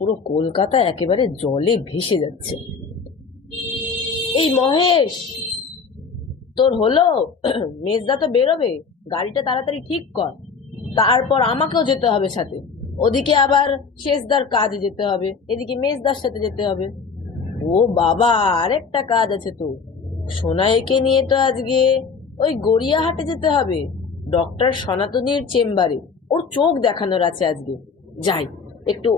পুরো কলকাতা একেবারে জলে ভেসে যাচ্ছে। এই মহেশ, তোর হলো? মেজদা তো বেরোবে, গাড়িটা তাড়াতাড়ি ঠিক কর। তারপর আমাকেও যেতে হবে সাথে। ওদিকে আবার শেষদার কাজে যেতে হবে, এদিকে মেজদার সাথে যেতে হবে। ও বাবা, আরেকটা কাজ আছে তো। সোনাইকে নিয়ে তো আজকে ওই গড়িয়াহাটে যেতে হবে, ডক্টর সনাতনীর চেম্বারে। ওর চোখ দেখানোর আছে আজকে। যাই, একটু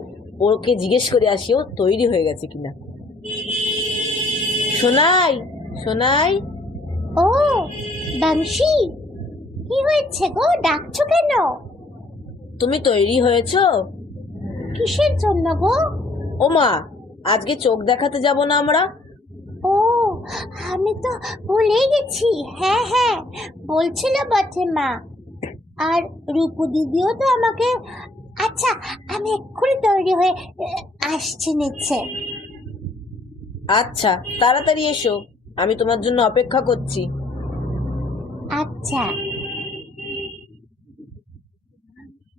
ওকে জিজ্ঞেস করে আসি ও তৈরি হয়ে গেছে কিনা। সোনাই, সোনাই। ও বাংশি, কি হয়েছে গো? ডাকছো কেন? তুমি তৈরি হয়েছো? কিসের জন্য গো? ও মা, আজকে চোখ দেখাতে যাব না আমরা? ও, আমি তো ভুলেই গেছি। হ্যাঁ হ্যাঁ, বলছিল বটে মা। আর রূপু দিদিও তো আমাকে। আচ্ছা, আমি এক্ষুনি তৈরি হয়ে আসছি নিচে। আচ্ছা, তাড়াতাড়ি এসো, আমি তোমার জন্য অপেক্ষা করছি। আচ্ছা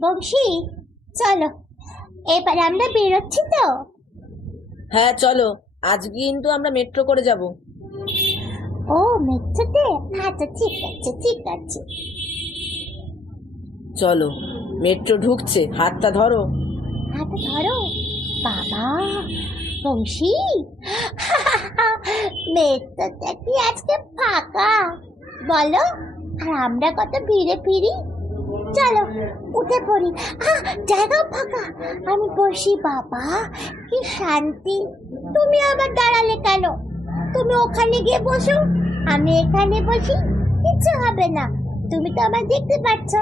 বংশী, চলো এবার আমরা বেরোচ্ছি তো। হ্যাঁ চলো, আজকে কিন্তু আমরা মেট্রো করে যাব। ও, মেট্রোতে? আচ্ছা ঠিক আছে ঠিক আছে। চলো, মেট্রো ঢুকছে, হাতটা ধরো। হাতে ধরো। বাবা বংশী, মেট্রোটা কি আজকে ফাঁকা বলো? আর আমরা কত ভিড়ে ফিরি। চলো উঠে পড়ি। জায়গা ফাঁকা, আমি বসি। বাবা কি শান্তি। তুমি আবার দাঁড়ালে কেন? তুমি ওখানে গিয়ে বসো, আমি এখানে বসি। কিচ্ছু হবে না, তুমি তো আমার দেখতে পাচ্ছ।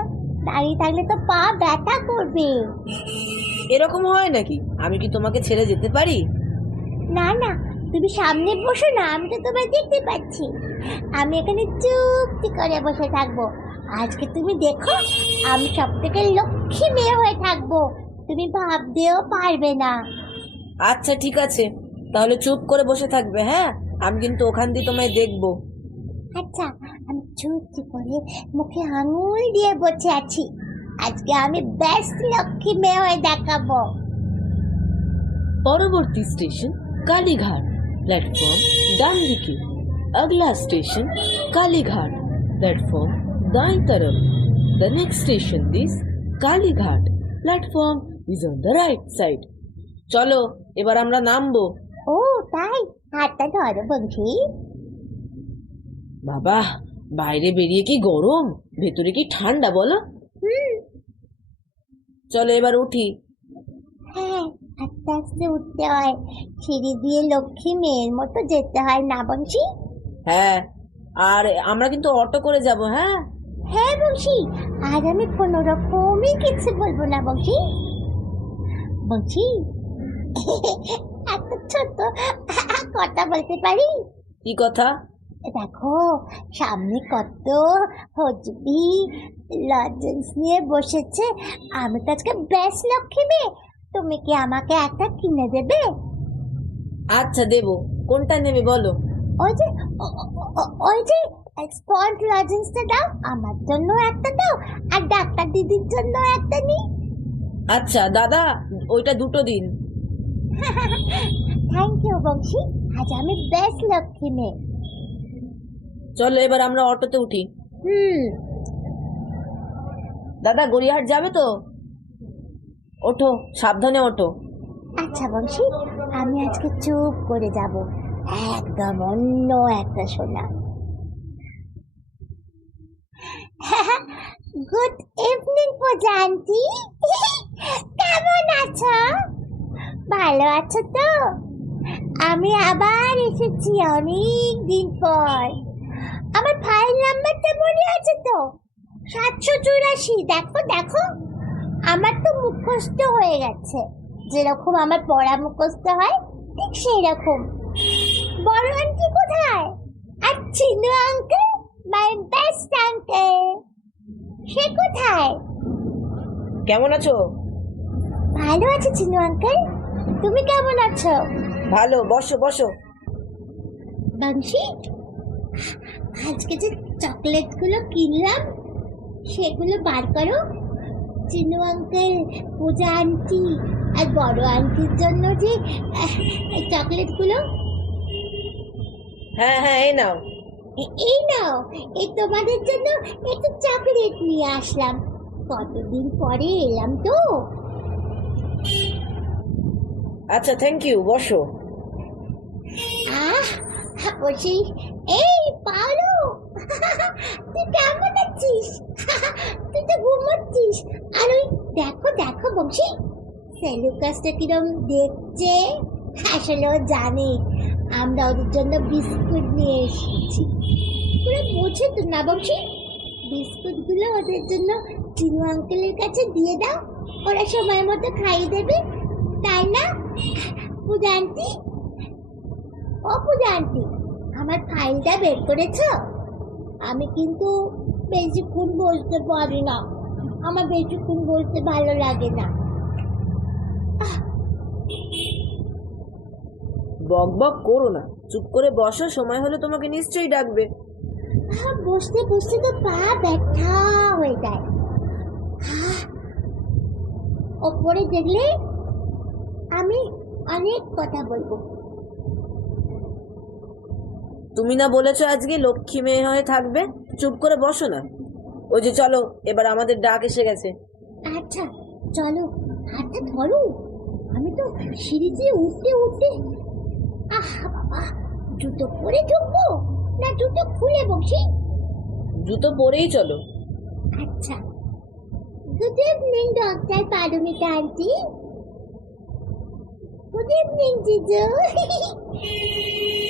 দাঁড়িয়ে থাকলে তো পা ব্যথা করবে। এরকম হয় নাকি? আমি কি তোমাকে ছেড়ে যেতে পারি? না না, তুমি সামনে বসো না, আমি তো তোমায় দেখতে পাচ্ছি। আমি এখানে চুপটি করে বসে থাকবো। আজকে তুমি দেখো, আমি সব থেকে লক্ষ্মী মেয়ে হয়ে থাকবো, তুমি ভাবতেও পারবে না। আচ্ছা ঠিক আছে, তাহলে চুপ করে বসে থাকবে। হ্যাঁ, আমি কিন্তু ওখান দিয়ে তোমায় দেখবো। আচ্ছা, আমি চুপটি করে মুখে আঙুল দিয়ে বসে আছি। আজকে আমি বেস্ট লক্ষ্মী মেয়ে হয়ে দেখাবো। পরবর্তী স্টেশন কালীঘাট, প্ল্যাটফর্ম ডান দিকে। अगला स्टेशन कालीघाट, प्लेटफॉर्म दाईं तरफ। The next station is Kalighat, platform is on the right side. চলো, এবার আমরা নামবো। ও তাই, হাতটা ধরো বংশী। বাবা, বাইরে বেরিয়ে কি গরম, ভেতরে কি ঠান্ডা বলো। চলো এবার উঠি। হ্যাঁ, আস্তে আস্তে উঠতে হয়, সিঁড়ি দিয়ে লক্ষ্মী মেয়ের মতো যেতে হয় না বংশী? হ্যাঁ, আর আমরা কিন্তু অটো করে যাব। হ্যাঁ হ্যাঁ বংশী, আজ আমি কোনো রকমই কিছু বলবো না বংশী। বংশী, এত ছোট কথা বলতে পারি? কি কথা? দেখো, সামনে কত হজবি লজেন্স নিয়ে বসেছে। আমি তো আজকে বেশ লক্ষ্মী মেয়ে, তুমি কি আমাকে একটা কিনে দেবে? আচ্ছা দেবো, কোনটা নেবে বলো। ওই যে ওই যে স্পট লজেন্সটা দাও, আমার জন্য একটা দাও, আর ডাক্তার দিদির জন্য একটা নি। আচ্ছা দাদা, ওইটা দুটো দিন। থ্যাংক ইউ বংশী, আজ আমি বেশ লক্ষ্মী মেয়ে। চলো এবার আমরা অটোতে উঠি। হুম। দাদা, গড়িয়াহাট যাবে তো? ওঠো, সাবধানে ওঠো। আচ্ছা বংশী, আমি আজকে চুপ করে যাব, একদম অন্য একটা শোনা। গুড ইভিনিং পূজা আন্টি, কেমন আছো? ভালো আছো তো? আমি আবার এসেছি অনেক দিন পর। আমার ফাইল নাম্বারটা মনে আছে তো? 784। দেখো দেখো, আমার তো মুখস্থ হয়ে গেছে। যেরকম আমার পড়া মুখস্থ হয়, ঠিক সেই রকম। বড় আন্টি কোথায়? আর Chinu uncle, my best uncle, সে কোথায়? কেমন আছো? ভালো আছে চিনু আঙ্কেল, তুমি কেমন আছো? ভালো, বসো বসো। বংশী, আজকে যে চকলেটগুলো কিনলাম সেগুলো বার করো। চিনু আঙ্কেল, পূজা আন্টি আর বড় আন্টির জন্য যে চকলেটগুলো, হ্যাঁ হ্যাঁ, এই নাও। এই নাও, এই তোমাদের জন্য একটু চকলেট নিয়ে আসলাম। কতদিন পরে এলাম তো। আচ্ছা, থ্যাংক ইউ, বসো। আহ, বলছি, এই পাওলো, তুই কেমন আছিস? তুই তো ঘুমোচ্ছিস। আর ওই দেখো দেখো বংশী, সেলুকাসটা কিরম দেখছে। আসলে ও জানে আমরা ওদের জন্য বিস্কুট নিয়ে এসেছি। ওরা বোঝে তো না বংশী, বিস্কুটগুলো ওদের জন্য চিনু আঙ্কেলের কাছে দিয়ে দাও, ওরা সময় মতো খাইয়ে দেবে, তাই না পূজা আন্টি? ও পূজা আন্টি, আমার ফাইলটা বের করেছ? আমি কিন্তু বেশিক্ষণ বসতে পারি না, আমার বেশিক্ষণ বসতে ভালো লাগে না। বক বক করো না, চুপ করে বসো, সময় হলে তোমাকে নিশ্চয়ই ডাকবে। বসতে বসতে তো পা ব্যথা হয়ে যায়। ওপরে দেখলে আমি অনেক কথা বলবো। তুমি না বলেছো আজকে লক্ষ্মী মেয়ে হয়ে থাকবে? চুপ করে বসো না। ওই যে চলো, এবার আমাদের ডাক এসে গেছে। আচ্ছা চলো, হাতটা ধরো। আমি তো সিঁড়ি দিয়ে উঠতে উঠতে, আহা বাবা, জুতো পরে ঢুকবো না জুতো খুলে বসি? জুতো পরেই চলো। আচ্ছা। Good evening doctor Paromita aunty. Good evening jiju.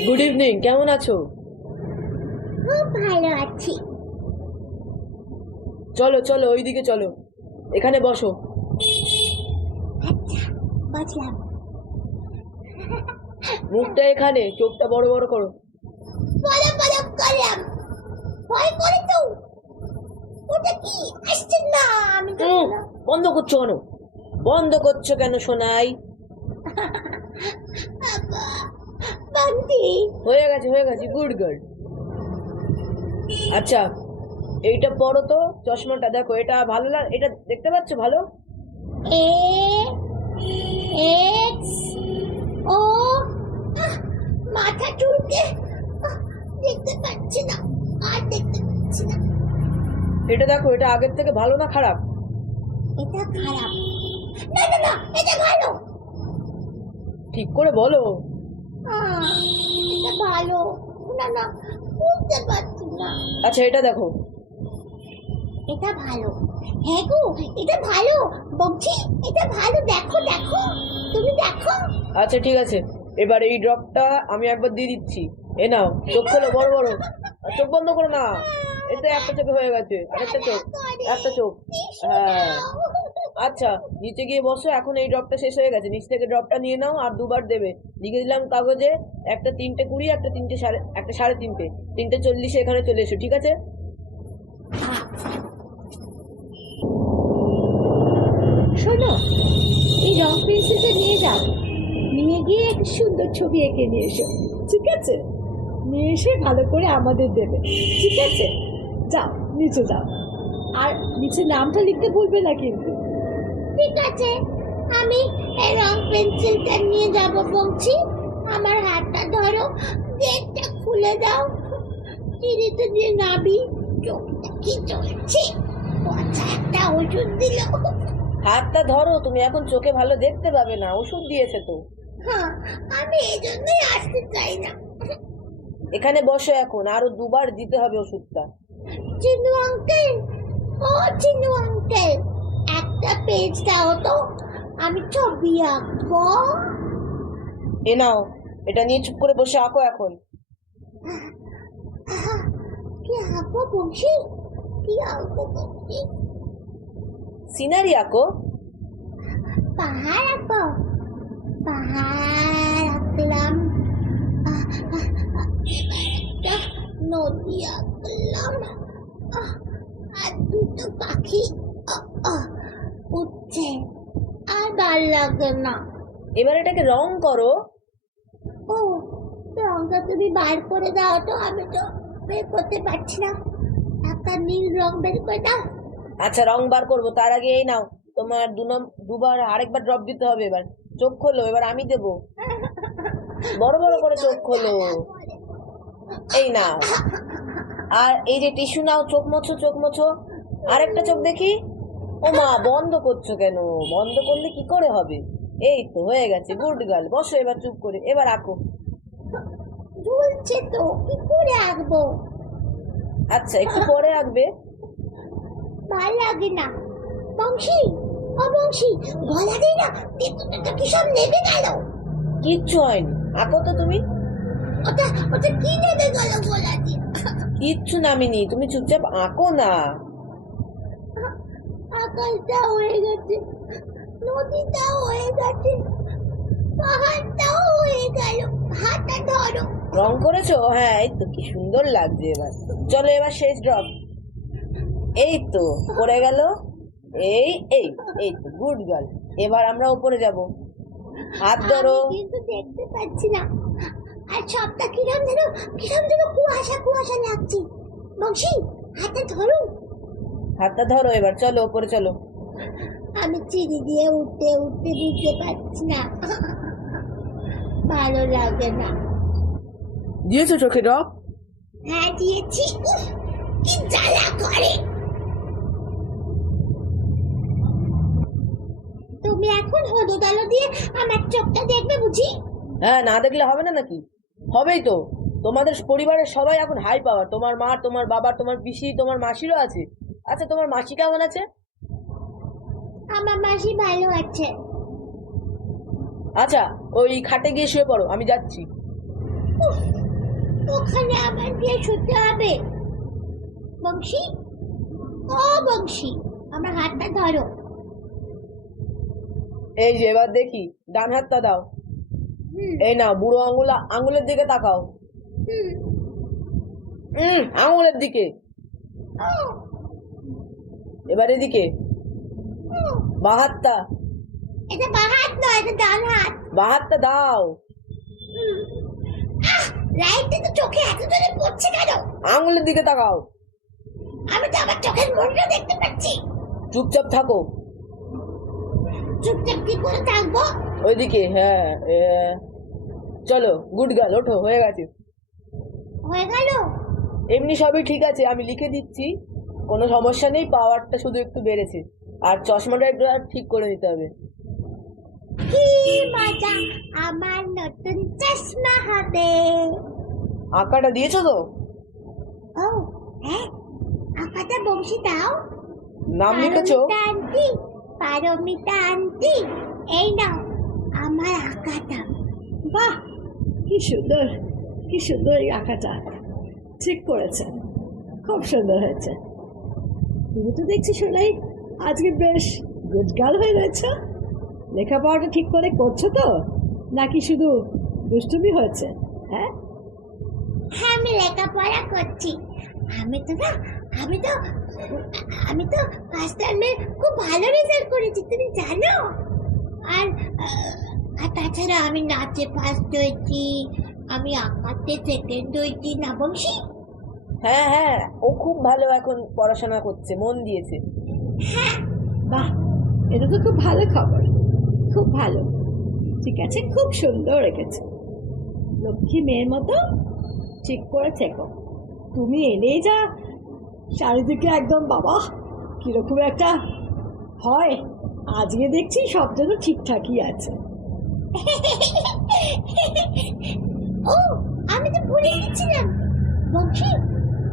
Good evening, কেমন আছো? খুব ভালো আছি। চলো চলো, ওইদিকে চলো, এখানে বসো। আচ্ছা বসলাম। মুখটা এখানে, চোখটা বড় বড় করো। বড় বড় করলাম, ভয় করে তো। ওটা কি আসছে না? আমি তো বন্ধ করছো কেন? বন্ধ করছো কেন সোনাই? বান্টি। হয়ে গেছে হয়ে গেছে, গুড গার্ল। আচ্ছা, এইটা পড়ো তো, চশমাটা দেখো, এটা ভালো লাগে, এটা দেখতে পাচ্ছ ভালো? এ এক্স ও, মাথা চুলকে দেখতে পাচ্ছি না, আর দেখতে পাচ্ছি না। এটা দেখো, এটা আগের থেকে ভালো না খারাপ? এটা খারাপ। না না না, এটা ভালো। ঠিক করে বলো। এটা ভালো। না না, বুঝতে পারছি না। আচ্ছা, এটা দেখো। এটা ভালো। হ্যাঁ গো, এটা ভালো বলছি, এটা ভালো। দেখো দেখো, তুমি দেখো। আচ্ছা ঠিক আছে, এবার এই ড্রপটা আমি একবার দিয়ে দিচ্ছি। এ নাও, চোখ খোলো বড় বড়, আর চোখ বন্ধ করো না। এতে একটা চোখে হয়ে গেছে, আরেকটা চোখ, একটা চোখ। হ্যাঁ, আচ্ছা নিচে গিয়ে বসো। এখন এই ড্রপটা শেষ হয়ে গেছে, নিচ থেকে ড্রপটা নিয়ে নাও, আর দুবার দেবে। লিখে দিলাম কাগজে, একটা 3:20, একটা 3:30, 3:40 এখানে চলে এসো, ঠিক আছে? শোনো, এই রং পেন্সিলটা নিয়ে যাও, নিয়ে গিয়ে এক সুন্দর ছবি এঁকে নিয়ে এসো, ঠিক আছে? নিয়ে এসে ভালো করে আমাদের দেবে, ঠিক আছে? যাও, নিচে যাও, আর নিচে নামটা লিখতে ভুলবে না কিন্তু। ঠিক আছে, আমি এই রং পেন্সিলটা নিয়ে যাব বলছি। আমার হাতটা ধরো, গেটটা খুলে দাও, সিঁড়িতে দিয়ে নাবি। চোখটা কি চলছে, পচা একটা ওষুধ দিল। হাতটা ধরো, তুমি এখন চোখে ভালো দেখতে পাবে না, ওষুধ দিয়েছে তো। হ্যাঁ, আমি এই জন্যই আসতে চাই না। এখানে বসো, এখন আরো দুবার দিতে হবে ওষুধটা। চিনু আঙ্কেল, ও চিনু আঙ্কেল, একটা পেজ দাও তো, আমি ছবি আঁকবো। এ নাও, এটা নিয়ে চুপ করে বসে আঁকো এখন। কি আঁকবো বংশী? কি আঁকবো বংশী? সিনারি আঁকো। পাহাড় আঁকবো। পাহাড় আঁকলাম। একটা নদী আঁকলাম। আর দুটো পাখি উঠছে। আর ভাল লাগে না। এবার এটাকে রং করো। ও, রংটা তুমি বার করে দাও তো, আমি তো বের করতে পারছি না। একটা নীল রং বের করে দাও। আচ্ছা রং বার করবো, তার আগে এই নাও তোমার দুবার আরেকবার ড্রপ দিতে হবে। এবার চোখ খোলো, এবার আমি দেবো। বড় বড় করে চোখ খোলো, এই নাও। আর এই যে টিস্যু নাও, চোখ মোছো, চোখ মোছো। আরেকটা চোখ দেখি। ও মা, বন্ধ করছো কেন? বন্ধ করলে কি করে হবে? এই তো হয়ে গেছে, গুড গার্ল। বসো এবার চুপ করে, এবার আঁকো। ঝুলছে তো, কি করে আঁকবো? আচ্ছা একটু পরে আঁকবে। ভাল লাগে না। বংশী, ও বংশী, গলা দিয়ে না তেঁতুলটা কি সব নেবে গেল? কিচ্ছু হয়নি, আঁকো তো তুমি। ওটা ওটা কি নেবে গেল গলা দিয়ে? কিচ্ছু নামিনি, তুমি চুপচাপ আঁকো না। আকাশটা হয়ে গেছে, নদীটাও হয়ে গেছে, পাহাড়টাও হয়ে গেল। হাতটা ধরো। রং করেছো? হ্যাঁ, এই তো কি সুন্দর লাগছে। এবার চলো, এবার শেষ ড্রপ। এই তো পড়ে গেল। এই এই এই তো গুড গার্ল। এবার আমরা উপরে যাব, হাত ধরো। আমি কিন্তু দেখতে পাচ্ছি না, আর সবটা কিরম যেন কুয়াশা কুয়াশা লাগছে। বংশী, হাতে ধরো। হাতটা ধরো, এবার চলো উপরে চলো। আমি চিড়ি দিয়ে উঠতে উঠতে বুঝতে পারছি না, ভালো লাগে না। দিয়েছো চোখে ড্রপ? হ্যাঁ দিয়েছি। উফ, কি জ্বালা করে। তুমি এখন হলুদ আলো দিয়ে আমার চোখটা দেখবে বুঝি? হ্যাঁ, না দেখলে হবে না নাকি? হবেই তো। তোমাদের পরিবারের সবাই এখন হাই পাওয়ার। তোমার মা, তোমার বাবা, তোমার পিসি, তোমার মাসিরও আছে। আচ্ছা তোমার মাসি কেমন আছে? আমার মাসি ভালো আছে। আচ্ছা ওই খাটে গিয়ে শুয়ে পড়ো, আমি যাচ্ছি। উফ, ওখানে আমার গিয়ে শুতে হবে। বংশী, ও বংশী, আমার হাতটা ধরো। এই যে এবার দেখি, ডান হাতটা দাও। হুম এই নাও, বুড়ো আঙুলের দিকে তাকাও। হুম। আঙুলের দিকে। ও, এবার এদিকে, ও, বাঁ হাতটা। এটা বাঁ হাত নয়, এটা ডান হাত। বাঁ হাতটা দাও। হুম। আহ, লাইটটা তো চোখে এত জোরে পড়ছে কেন? আঙুলের দিকে তাকাও। আমি তো আমার চোখের মনটা দেখতে পাচ্ছি। চুপচাপ থাকো। চুপচাপ কি করে থাকবো? ওইদিকে, হ্যাঁ। চলো গুড গার্ল, ওঠো, হয়ে গেছে। হয়ে গেল? এমনি সবই ঠিক আছে, আমি লিখে দিচ্ছি, কোনো সমস্যা নেই। পাওয়ারটা শুধু একটু বেড়েছে। আর চশমাটা একটু আর ঠিক করে নিতে হবে। কি মজা, আমার নতুন চশমা হবে। আঁকাটা দিয়েছো তো? ও হ্যাঁ, আঁকাটা বংশী দাও। নাম লিখেছো? পারমিতা আন্টি, পারমিতা আন্টি, এই নাও আমার আঁকাটা। বাহ, কি সুন্দর, কি সুন্দর এই আঁকাটা। ঠিক করেছেন, খুব সুন্দর হয়েছে। তুমি তো দেখছি সোনাই আজকে বেশ গুড গার্ল হয়ে রয়েছে। লেখাপড়াটা ঠিক করে করছো তো, নাকি শুধু দুষ্টুমি হয়েছে? হ্যাঁ, হ্যাঁ আমি লেখাপড়া করছি। আমি তো না, আমি তো আমি তো ফার্স্ট টাইমে খুব ভালো রেজাল্ট করেছি, তুমি জানো? আর আর তাছাড়া আমি নাচে ফার্স্ট হয়েছি, আমি আঁকাতে সেকেন্ড হয়েছি। না বংশী? হ্যাঁ হ্যাঁ, ও খুব ভালো এখন পড়াশোনা করছে, মন দিয়েছে। হ্যাঁ। বাহ, এটা তো খুব ভালো খবর, খুব ভালো। ঠিক আছে, খুব সুন্দর রেখেছে। লক্ষ্মী মেয়ের মতো ঠিক করে থেকো। তুমি এনেই যা চারিদিকে একদম বাবা কিরকম একটা হয়, আজকে দেখছি সব যেন ঠিকঠাকই আছে। ও, আমি তো ভুলে গেছিলাম। বংশী,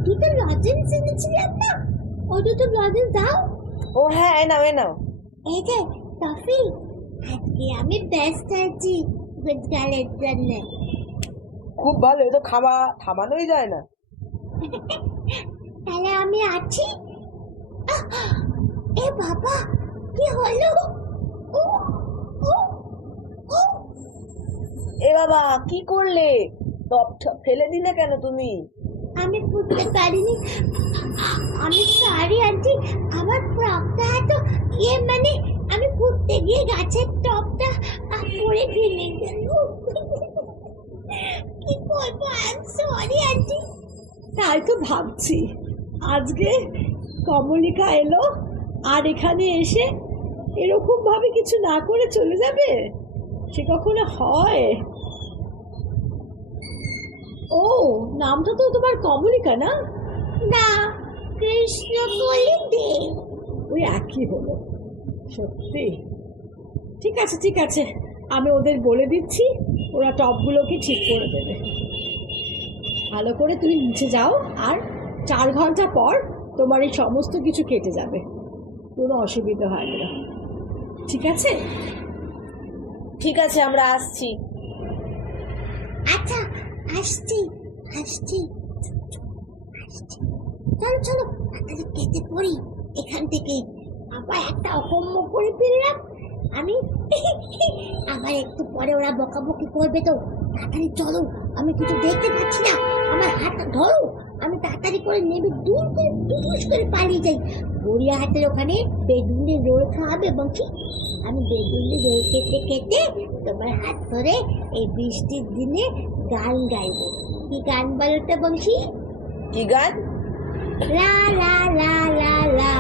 তুই তো লজেন্স এনেছিলাম না, ওই দুটো লজেন্স দাও। ও হ্যাঁ, এ নাও এ নাও। এই যে টফি, আজকে আমি বেস্ট আছি গুড গার্লের জন্য। খুব ভালো, এ তো থামানোই যায় না। তাহলে আমি আছি। আহ, এ বাবা, কি হলো? ও, ও, ও, এ বাবা, কি করলে? টপটা ফেলে দিলে কেন তুমি? আমি বুঝতে পারিনি। আমি সরি আন্টি, আমার ফ্রকটা এত মানে আমি ঘুরতে গিয়ে গাছের টপটা পরে ভেঙে গেল। কি করবো? I am sorry aunty. তাই তো ভাবছি, আজকে কমলিকা এলো, আর এখানে এসে এরকম ভাবে কিছু না করে চলে যাবে? সে কখনো হয়? ও, নামটা তো তোমার কমলিকা, না? না, কৃষ্ণ বলে দে। ওই একই হলো। সত্যি? ঠিক আছে ঠিক আছে, আমি ওদের বলে দিচ্ছি, ওরা টবগুলোকে ঠিক করে দেবে। ভালো করে তুমি নিচে যাও, আর 4 ঘন্টা পর তোমার এই সমস্ত কিছু কেটে যাবে, কোনো অসুবিধা হয় না। ঠিক আছে? ঠিক আছে, আমরা আসছি। আচ্ছা, আসছি আসছি আসছি। চলো চলো, তাড়াতাড়ি কেটে পড়ি এখান থেকে। আবার একটা অকম্য করে ফেললাম আমি। আবার একটু পরে ওরা বকাবকি করবে তো। তাড়াতাড়ি চলো, আমি কিছু দেখতে পাচ্ছি না। আমার হাতটা ধরো, আমি তাড়াতাড়ি করে নেবে দূর করে টুস করে পালিয়ে যাই। গড়িয়া হাতের ওখানে বেগুনের রোল খাওয়াবে বংশী। আমি বেগুনের রোল খেতে খেতে তোমার হাত ধরে এই বৃষ্টির দিনে গান গাইবো। কি গান বলো তো বংশী? কি গান? লা লা লা লা লা,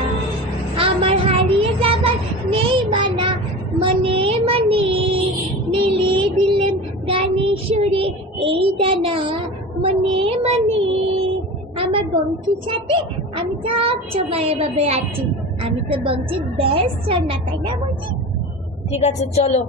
আমার হারিয়ে যাবার নেই মানা, মনে মনে মেলে দিলেন গানের সুরে এই ডানা, মনে মনে। আমার বংশীর সাথে আমি সব সময় এভাবে আছি। আমি তো বংশীর বেস্ট না, তাই না বংশী? ঠিক আছে, চলো।